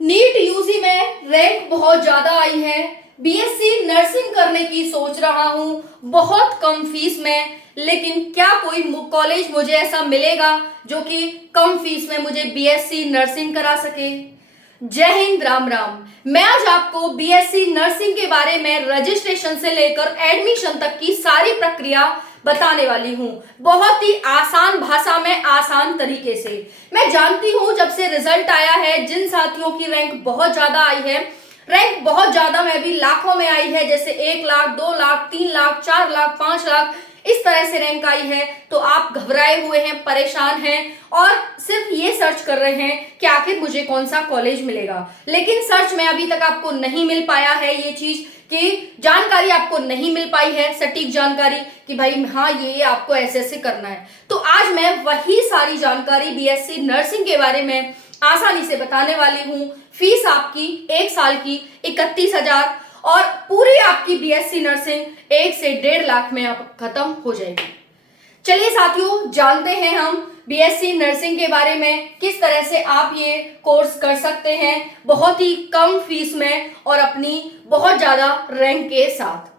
NEET UG में rank बहुत ज्यादा आई है। बीएससी नर्सिंग करने की सोच रहा हूँ बहुत कम फीस में, लेकिन क्या कोई कॉलेज मुझे ऐसा मिलेगा जो कि कम फीस में मुझे बीएससी नर्सिंग करा सके। जय हिंद, राम राम। मैं आज आपको बीएससी नर्सिंग के बारे में रजिस्ट्रेशन से लेकर एडमिशन तक की सारी प्रक्रिया बताने वाली हूँ, बहुत ही आसान भाषा में, आसान तरीके से। मैं जानती हूँ जब से रिजल्ट आया है जिन साथियों की रैंक बहुत ज्यादा आई है, रैंक बहुत ज्यादा में भी लाखों में आई है, जैसे 1 लाख, 2 लाख, 3 लाख, 4 लाख, 5 लाख, इस तरह से रैंक आई है, तो आप घबराए हुए हैं, परेशान हैं और सिर्फ ये सर्च कर रहे हैं कि आखिर मुझे कौन सा कॉलेज मिलेगा। लेकिन सर्च में अभी तक आपको नहीं मिल पाया है ये चीज, कि जानकारी आपको नहीं मिल पाई है, सटीक जानकारी कि भाई हाँ ये आपको ऐसे ऐसे करना है। तो आज मैं वही सारी जानकारी बीएससी नर्सिंग के बारे में आसानी से बताने वाली हूँ। फीस आपकी 1 साल की 31,000 और पूरी आपकी बीएससी नर्सिंग 1 से 1.5 लाख में आप खत्म हो जाएगी। चलिए साथियों, जानते हैं हम बीएससी नर्सिंग के बारे में, किस तरह से आप ये कोर्स कर सकते हैं बहुत ही कम फीस में और अपनी बहुत ज्यादा रैंक के साथ।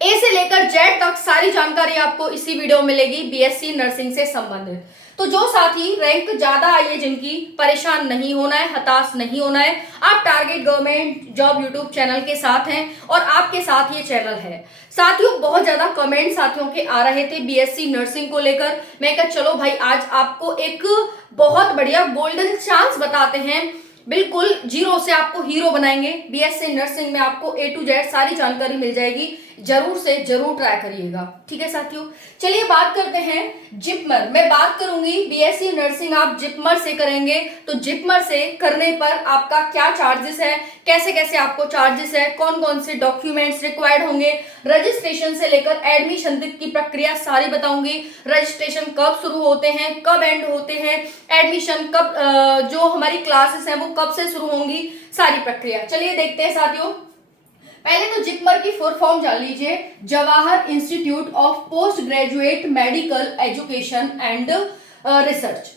ए से लेकर जेड तक सारी जानकारी आपको इसी वीडियो में मिलेगी बीएससी नर्सिंग से संबंधित। तो जो साथी रैंक ज्यादा आई है जिनकी, परेशान नहीं होना है, हताश नहीं होना है। आप target government job YouTube channel के साथ हैं और आपके साथ ये चैनल है। साथियों, बहुत ज्यादा कमेंट साथियों के आ रहे थे बीएससी नर्सिंग को लेकर। मैं कहा चलो भाई आज आपको एक बहुत बढ़िया गोल्डन चांस बताते हैं, बिल्कुल जीरो से आपको हीरो बनाएंगे। बीएससी नर्सिंग में आपको ए टू जेड सारी जानकारी मिल जाएगी, जरूर से जरूर ट्राई करिएगा। ठीक है साथियों, चलिए बात करते हैं जिपमर। मैं बात करूंगी बीएससी नर्सिंग आप जिपमर से करेंगे तो जिपमर से करने पर आपका क्या चार्जेस है, कैसे कैसे आपको चार्जेस है, कौन कौन से डॉक्यूमेंट्स रिक्वायर्ड होंगे, रजिस्ट्रेशन से लेकर एडमिशन तक की प्रक्रिया सारी बताऊंगी। रजिस्ट्रेशन कब शुरू होते हैं, कब एंड होते हैं, एडमिशन कब, जो हमारी क्लासेस हैं वो कब से शुरू होंगी, सारी प्रक्रिया। चलिए देखते हैं साथियों। पहले तो जिपमर की फुल फॉर्म जान लीजिए, Jawahar institute of post graduate medical education and research.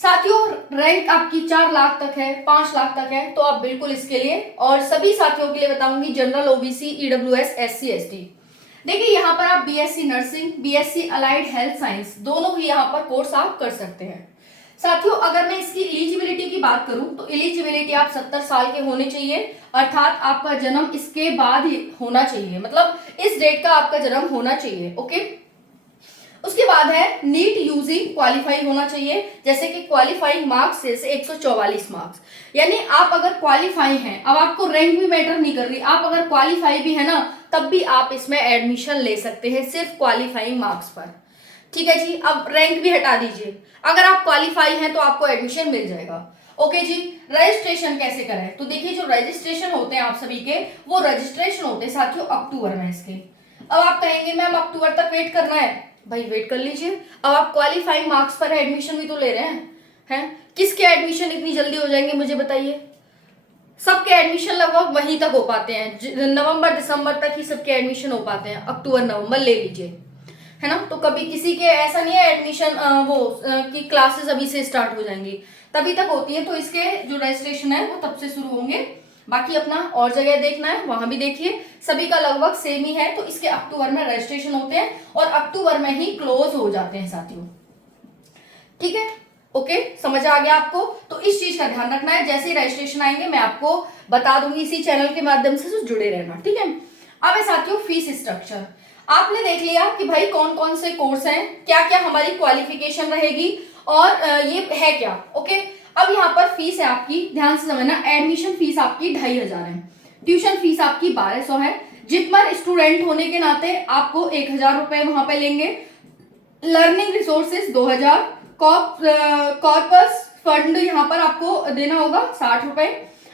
साथियों, रैंक आपकी 4 लाख तक है, 5 लाख तक है, तो आप बिल्कुल इसके लिए, और सभी साथियों के लिए बताऊंगी general, OBC, EWS, SC, ST. देखिए यहाँ पर आप BSc nursing, BSc allied health science दोनों ही यहाँ पर कोर्स आप कर सकते हैं। साथियों, अगर मैं इसकी एलिजिबिलिटी की बात करूं तो एलिजिबिलिटी आप 70 साल के होने चाहिए, अर्थात आपका जन्म इसके बाद ही होना चाहिए, मतलब इस डेट का आपका जन्म होना चाहिए। ओके, उसके बाद है नीट यूजी क्वालिफाई होना चाहिए, जैसे कि क्वालिफाइंग मार्क्स जैसे 144 मार्क्स, यानी आप अगर क्वालिफाई हैं, अब आपको रैंक भी मैटर नहीं कर रही, आप अगर क्वालिफाई भी है ना तब भी आप इसमें एडमिशन ले सकते हैं सिर्फ क्वालिफाइंग मार्क्स पर। ठीक है जी, अब रैंक भी हटा दीजिए, अगर आप क्वालिफाई हैं तो आपको एडमिशन मिल जाएगा। ओके जी, रजिस्ट्रेशन कैसे करें, तो देखिए जो रजिस्ट्रेशन होते हैं आप सभी के, वो रजिस्ट्रेशन होते हैं साथियों अक्टूबर में इसके। अब आप कहेंगे मैम अक्टूबर तक वेट करना है, भाई वेट कर लीजिए। अब आप क्वालिफाइंग मार्क्स पर एडमिशन भी तो ले रहे हैं, किसके एडमिशन इतनी जल्दी हो जाएंगे मुझे बताइए। सबके एडमिशन लगभग वहीं तक हो पाते हैं, नवंबर दिसंबर तक ही सबके एडमिशन हो पाते हैं, अक्टूबर नवंबर ले लीजिए, है ना। तो कभी किसी के ऐसा नहीं है एडमिशन कि क्लासेस अभी से स्टार्ट हो जाएंगी, तभी तक होती है। तो इसके जो रजिस्ट्रेशन है वो तब से शुरू होंगे। बाकी अपना और जगह देखना है वहां भी देखिए, सभी का लगभग सेम ही है। तो इसके अक्टूबर में रजिस्ट्रेशन होते हैं और अक्टूबर में ही क्लोज हो जाते हैं साथियों। ठीक है, ओके, समझ आ गया आपको। तो इस चीज का ध्यान रखना है, जैसे ही रजिस्ट्रेशन आएंगे मैं आपको बता दूंगी इसी चैनल के माध्यम से, तो जुड़े रहना। ठीक है, अब है साथियों फीस स्ट्रक्चर। आपने देख लिया कि भाई कौन कौन से कोर्स हैं, क्या क्या हमारी क्वालिफिकेशन रहेगी और ये है क्या। ओके, अब यहाँ पर फीस है आपकी, ध्यान से समझना, एडमिशन फीस आपकी 2,500 है, ट्यूशन फीस आपकी 1200 है। जिपमर स्टूडेंट होने के नाते आपको 1,000 रुपए वहां पे लेंगे। लर्निंग रिसोर्सेज 2,000, कॉर्पस फंड यहाँ पर आपको देना होगा 60 रुपए,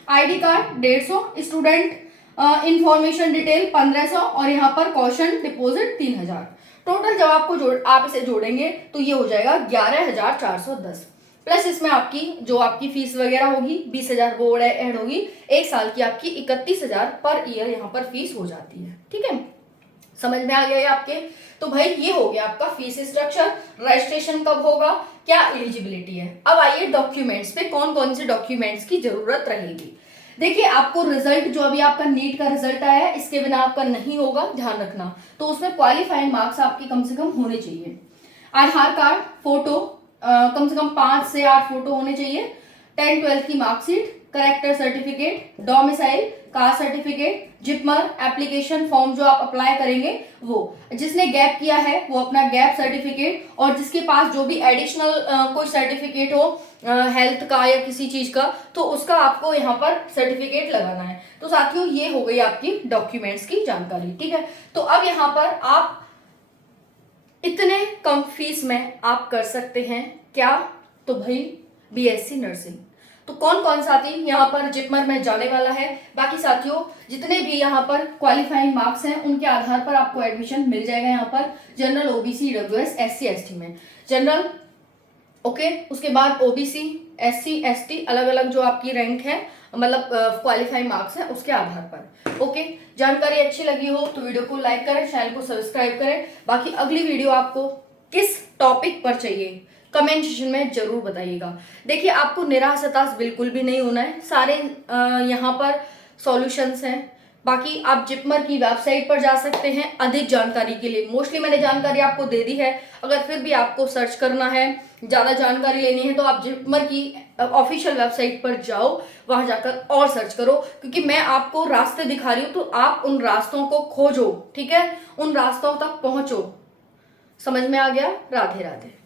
ID card 150, student information detail 1500 और यहाँ पर कॉशन डिपॉजिट 3,000। टोटल जब आपको आप इसे जोड़ेंगे तो ये हो जाएगा 11,410, प्लस इसमें आपकी जो आपकी फीस वगैरह होगी 20,000 वो ऐड होगी, 1 साल की आपकी 31,000 पर ईयर यहाँ पर फीस हो जाती है। ठीक है, समझ में आ गया आपके। तो भाई ये हो गया आपका फीस स्ट्रक्चर, रजिस्ट्रेशन कब होगा, क्या एलिजिबिलिटी है। अब आइए डॉक्यूमेंट्स पे, कौन कौन से डॉक्यूमेंट्स की जरूरत रहेगी। देखिए आपको रिजल्ट जो अभी आपका नीट का रिजल्ट आया है इसके बिना आपका नहीं होगा, ध्यान रखना। तो उसमें क्वालिफाइंग मार्क्स आपके कम से कम होने चाहिए। आधार कार्ड, फोटो, कम से कम 5 से 8 फोटो होने चाहिए। 10-12 की marksheet, character certificate, domicile, caste certificate, JIPMER, application form जो आप अप्लाई करेंगे वो, जिसने गैप किया है वो अपना गैप सर्टिफिकेट, और जिसके पास जो भी एडिशनल कोई सर्टिफिकेट हो हेल्थ का या किसी चीज का, तो उसका आपको यहाँ पर सर्टिफिकेट लगाना है। तो साथियों ये हो गई आपकी डॉक्यूमेंट्स की जानकारी, ठीक है। तो अब यहाँ पर आप इतने कम फीस में आप कर सकते हैं क्या, तो भाई बीएससी नर्सिंग। तो कौन कौन साथी यहाँ पर जिपमर में जाने वाला है, बाकी साथियों जितने भी यहाँ पर क्वालिफाइंग मार्क्स हैं उनके आधार पर आपको एडमिशन मिल जाएगा यहाँ पर general, OBC, EWS, SC, ST में। जनरल ओके, उसके बाद ओबीसी, एससी, एसटी, अलग अलग जो आपकी रैंक है, मतलब क्वालिफाइंग मार्क्स है उसके आधार पर। ओके, जानकारी अच्छी लगी हो तो वीडियो को लाइक करें, चैनल को सब्सक्राइब करें। बाकी अगली वीडियो आपको किस टॉपिक पर चाहिए कमेंट सेक्शन में जरूर बताइएगा। देखिए आपको निराश हताश बिल्कुल भी नहीं होना है, सारे यहाँ पर सॉल्यूशंस हैं। बाकी आप जिपमर की वेबसाइट पर जा सकते हैं अधिक जानकारी के लिए। मोस्टली मैंने जानकारी आपको दे दी है, अगर फिर भी आपको सर्च करना है, ज़्यादा जानकारी लेनी है, तो आप जिपमर की ऑफिशियल वेबसाइट पर जाओ, वहां जाकर और सर्च करो, क्योंकि मैं आपको रास्ते दिखा रही हूँ तो आप उन रास्तों को खोजो, ठीक है, उन रास्तों तक पहुंचो। समझ में आ गया? राधे राधे।